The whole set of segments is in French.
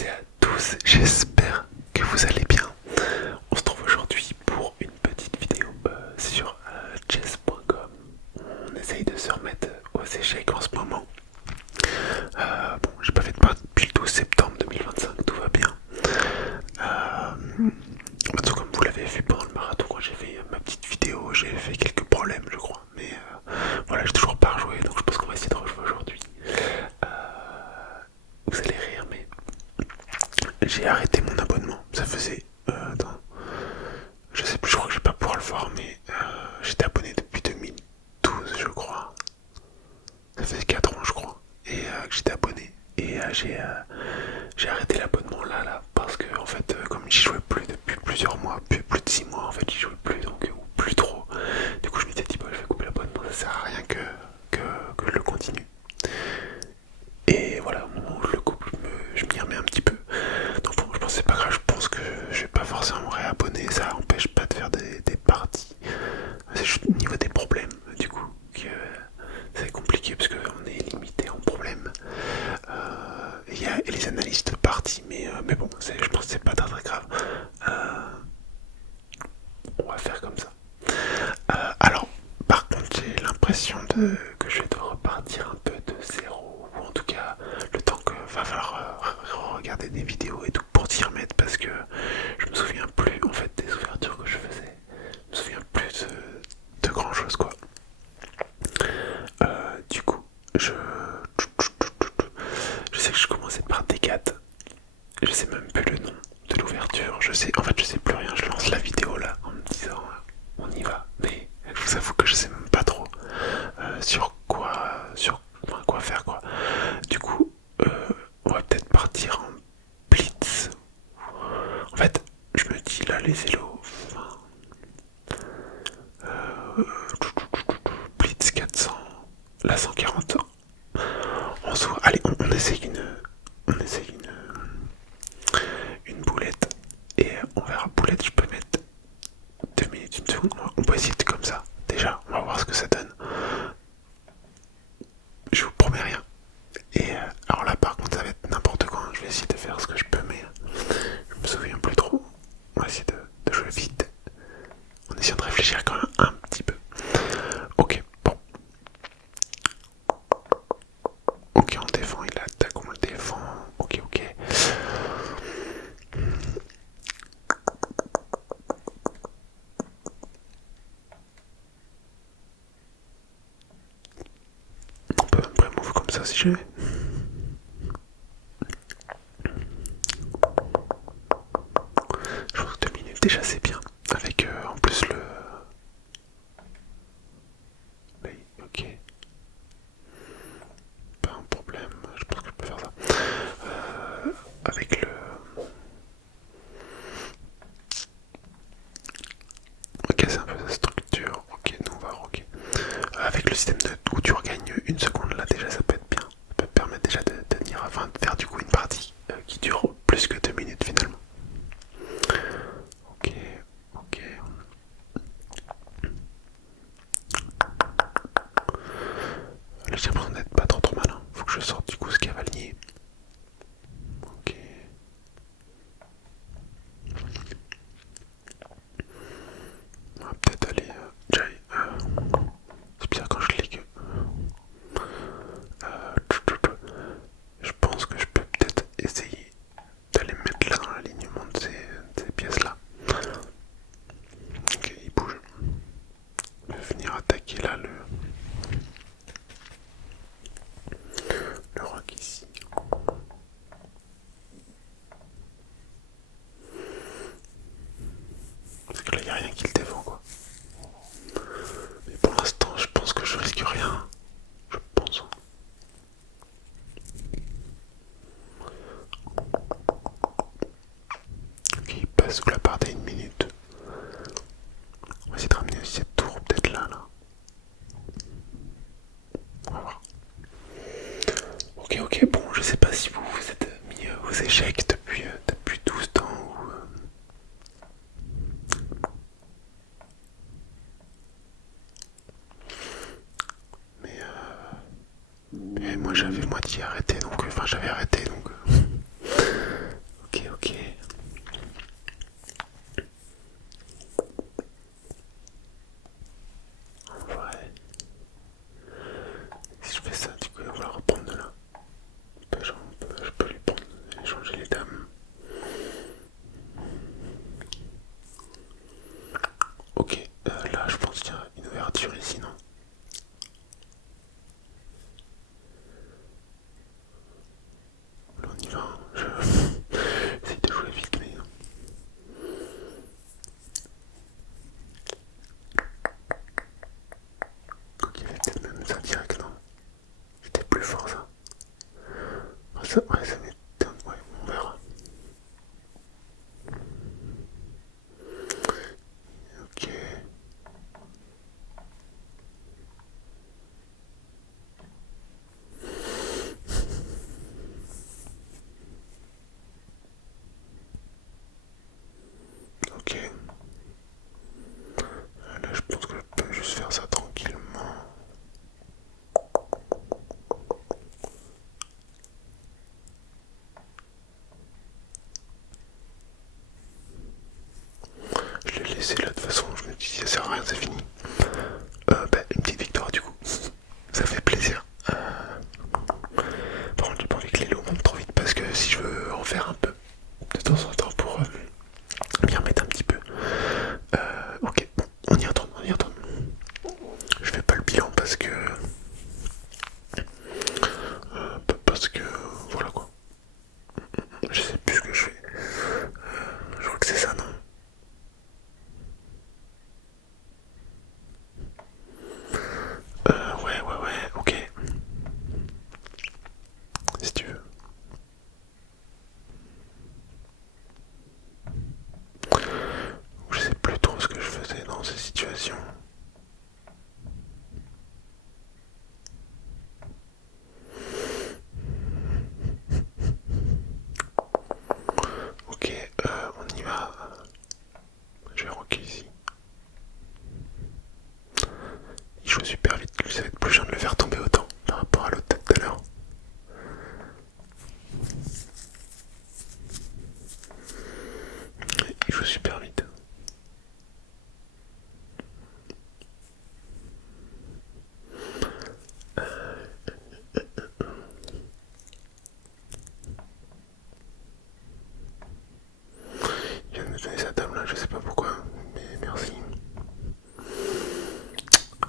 toutes et à tous, j'espère que vous allez bien. On se trouve aujourd'hui pour une petite vidéo sur chess.com. On essaye de se remettre aux échecs en ce moment. Bon, j'ai pas fait de partie depuis le 12 septembre 2025, tout va bien. Maintenant, comme vous l'avez vu pendant le marathon, quand j'ai fait ma petite vidéo, j'ai fait quelques problèmes, je crois. Mais voilà, j'ai toujours pas rejoué, donc je pense qu'on va essayer de rejouer aujourd'hui. Vous allez rire, mais j'ai arrêté mon abonnement. Ça faisait. Attends, je sais plus, je crois que je vais pas pouvoir le voir, mais j'étais abonné depuis 2012, je crois. Ça fait 4 ans, je crois, et que j'étais abonné. Et j'ai arrêté l'abonnement là, parce que en fait, comme j'y jouais plus depuis plusieurs mois, plus de 6 mois, en fait, j'y jouais plus, donc ou plus trop. Du coup, je m'étais dit, bah, je vais couper l'abonnement, ça sert à rien que je le continue. Et voilà, au moment où je le coupe, je m'y remets un petit peu. Donc bon, je pense que c'est pas grave, je pense que je vais pas forcément me réabonner, ça empêche pas de faire des parties. C'est juste au niveau des problèmes, du coup, que c'est compliqué parce qu'on est limité en problèmes. Il y a les analystes de parties, mais bon, je pense que c'est pas très grave. On va faire comme ça. Alors, par contre, j'ai l'impression que je vais devoir repartir un peu de zéro, ou en tout cas, le temps que va falloir regarder des vidéos et tout pour s'y remettre, parce que je me souviens plus en fait des ouvertures que je faisais. Je me souviens plus de grand chose, quoi. Du coup, je sais que je commençais par D4. Je sais même plus le nom de l'ouverture. En fait, je sais plus rien. Je lance la vidéo là en me disant on y va. Mais je vous avoue que je sais même pas trop quoi faire, quoi. Du coup, on va peut-être partir en blitz. En fait, je me dis là les élos. Blitz 400, la 140. Allez, on essaye une boulette. Et on verra. Boulette, je peux mettre 2 minutes, une seconde. On peut essayer de comme ça. Déjà, on va voir ce que ça donne. Je vous promets rien. Et alors là, par contre, ça va être n'importe quoi. Je vais essayer de faire ce que je peux, mais je me souviens plus trop. On va essayer de jouer vite. En essayant de réfléchir quand même un petit peu. Ok, bon. Ok, on défend, il attaque, on le défend. Ok. On peut même pré-move comme ça si jamais. Je pense que 2 minutes déjà c'est bien. Avec en plus le. Oui, ok. Pas un problème, je pense que je peux faire ça. Avec le. Ok, c'est un peu sa structure. Ok, nous on va rocker. Avec le système où tu regagnes une seconde là, déjà ça peut être bien. Ça peut te permettre déjà de tenir, enfin de faire du coup une partie qui dure plus que 2 minutes finalement. Ok. Là j'ai l'impression d'être pas trop malin. Faut que je sorte du coup ce cavalier. Ok. On va peut-être aller. C'est bizarre quand je clique. Je pense que je peux peut-être essayer d'aller me mettre là dans l'alignement de ces pièces-là. Ok, il bouge. Je vais venir attaquer là le roc ici. Parce que là, il n'y a rien qui le défend, quoi. Mais pour l'instant, je pense que je risque rien. Je pense. Ok, il passe sous la barre des 1 minute. On va essayer de ramener aussi cette tour, peut-être là. On va voir. Ok, bon, je sais pas si vous vous êtes mis aux échecs depuis 12 ans ou. Mais moi j'avais moitié arrêté, donc. Enfin, j'avais arrêté, donc. faire un peu de temps en temps pour m'y remettre un petit peu. Ok, bon, on y retourne, on y retourne. Je fais pas le bilan parce que voilà quoi. Je sais plus ce que je fais. Je crois que c'est ça, non? Ouais, ok. Si tu veux. Je sais plus trop ce que je faisais dans ces situations. Ok, on y va. Je vais rocker ici. Il joue super vite, lui ça va être plus chiant de le faire tomber autant par rapport à l'autre tout à l'heure. Il joue super vite. Il vient de me donner sa table là, je sais pas pourquoi, mais merci.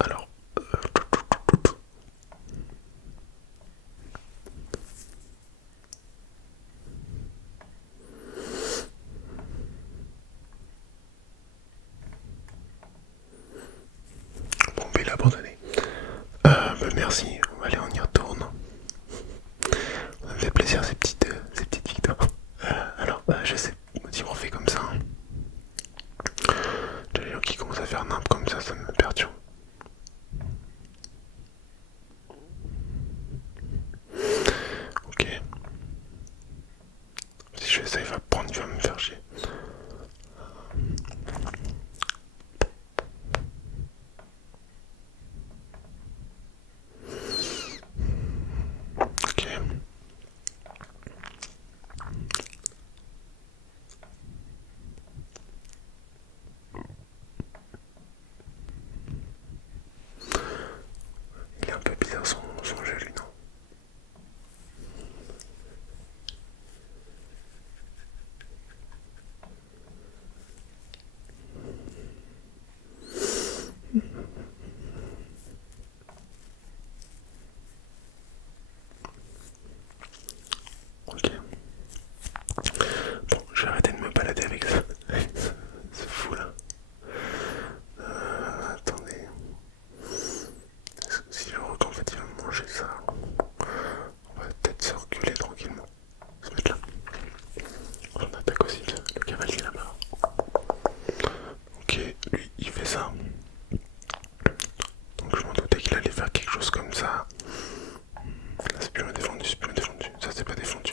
Alors, bon, ben il a abandonné. Merci, allez, on y retourne. Ça me fait plaisir ces petites victoires. Alors, je sais, si on fait comme ça, t'as les gens qui commencent à faire nimp comme ça me perturbe. Ok. Si je fais ça, il va me faire chier. Ok. Il est un peu bizarre son jeu, lui, non? Ok. Bon, je vais arrêter de me balader avec ça. Ce fou là. Attendez. Si je vois qu'en fait il va me manger ça, on va peut-être se reculer tranquillement. Se mettre là. On attaque aussi le cavalier là-bas. Ok, lui il fait ça. Donc je m'en doutais qu'il allait faire quelque chose comme ça. Là c'est plus me défendu, c'est plus me défendu. Ça c'est pas défendu.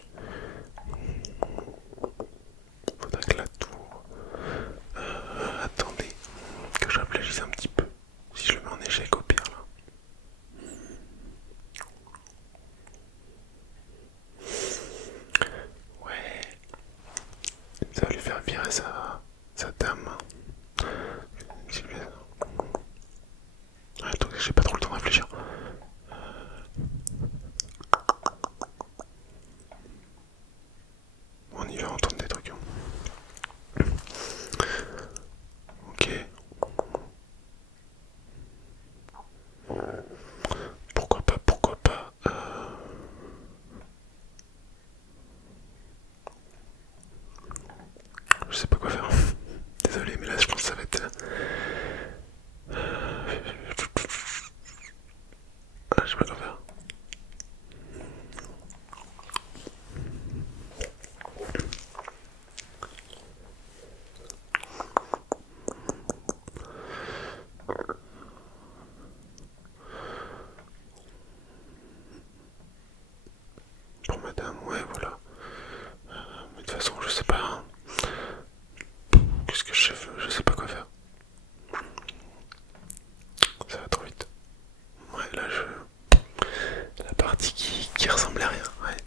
Faudrait que la tour. Attendez, que je réfléchisse un petit peu. Si je le mets en échec au pire là. Ouais, ça va lui faire virer sa dame. Attends, j'ai pas trop le temps de réfléchir. On y va, on tourne des trucs. Ok. Pourquoi pas, pourquoi pas. Je sais pas quoi faire. Désolé, mais là je pense que ça va être. Ah, je sais pas quoi faire. Pour madame, ouais, voilà. Mais de toute façon, je sais pas. Hein. Qu'est-ce que je sais pas quoi faire. Ça va trop vite. Ouais, là la partie qui ressemble à rien. Ouais,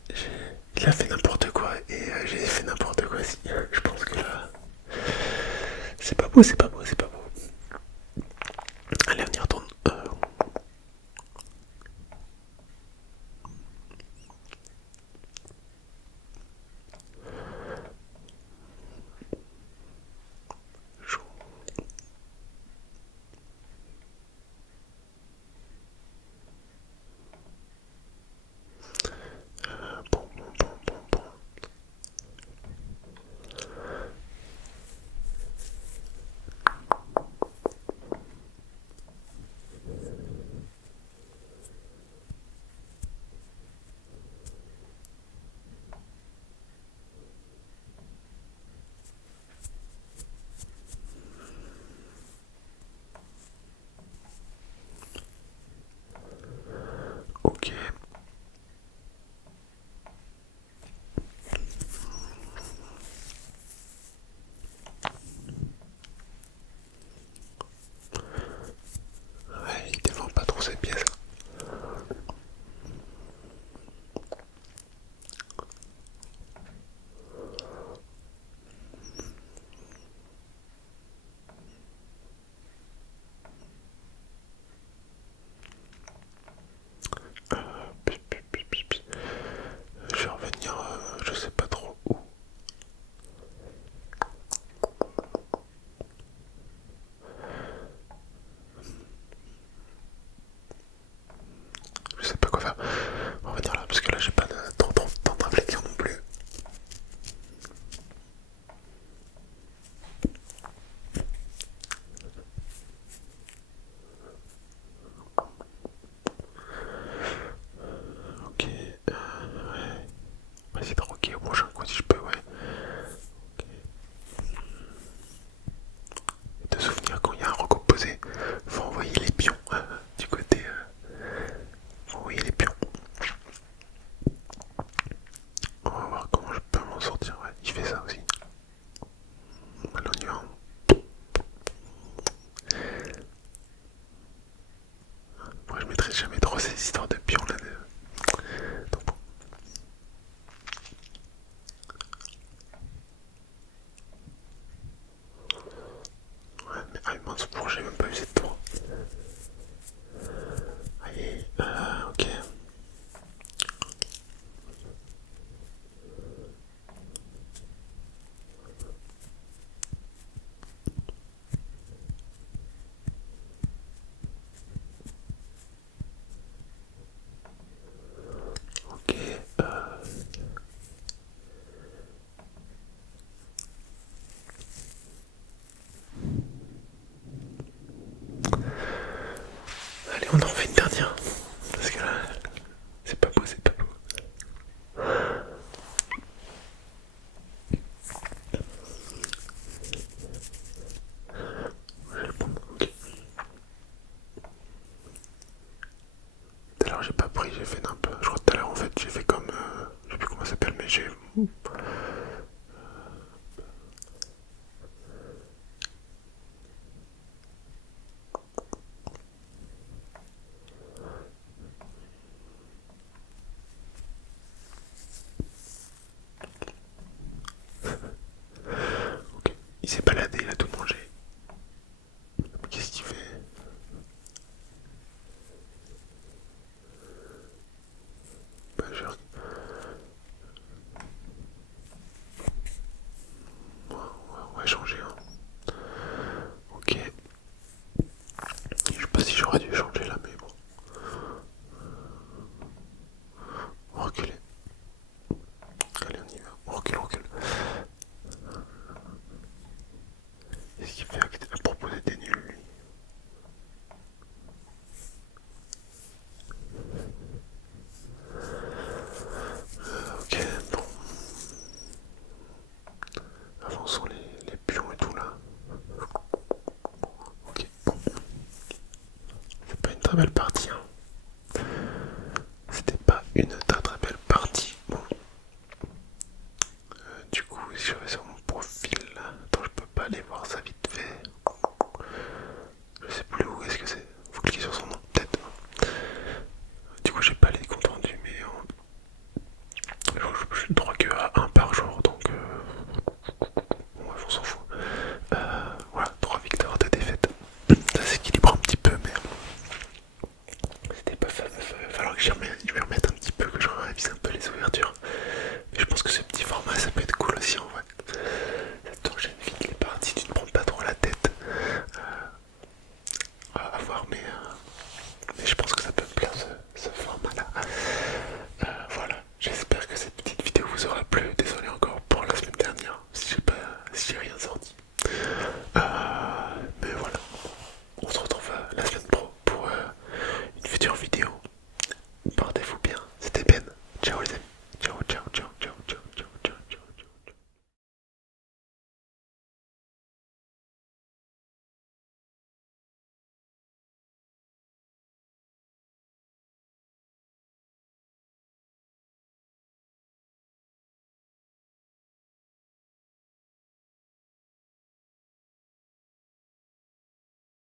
il a fait n'importe quoi et j'ai fait n'importe quoi aussi. Je pense que là. C'est pas beau, c'est pas beau, c'est pas beau. Allez, on y retourne. s'est baladé, il a tout mangé. Qu'est-ce qu'il fait? Bah, on va changer. Hein. Ok. Je sais pas si j'aurais dû changer là, mais bon. On va reculer. Allez, on y va. On recule, on recule. Qu'est-ce qu'il fait à propos des nuls, lui? Ok, bon. Avançons les pions et tout là. Ok, bon. C'est pas une très belle partie. Hein. C'était pas une très très belle partie. Bon. Du coup, si je vais sur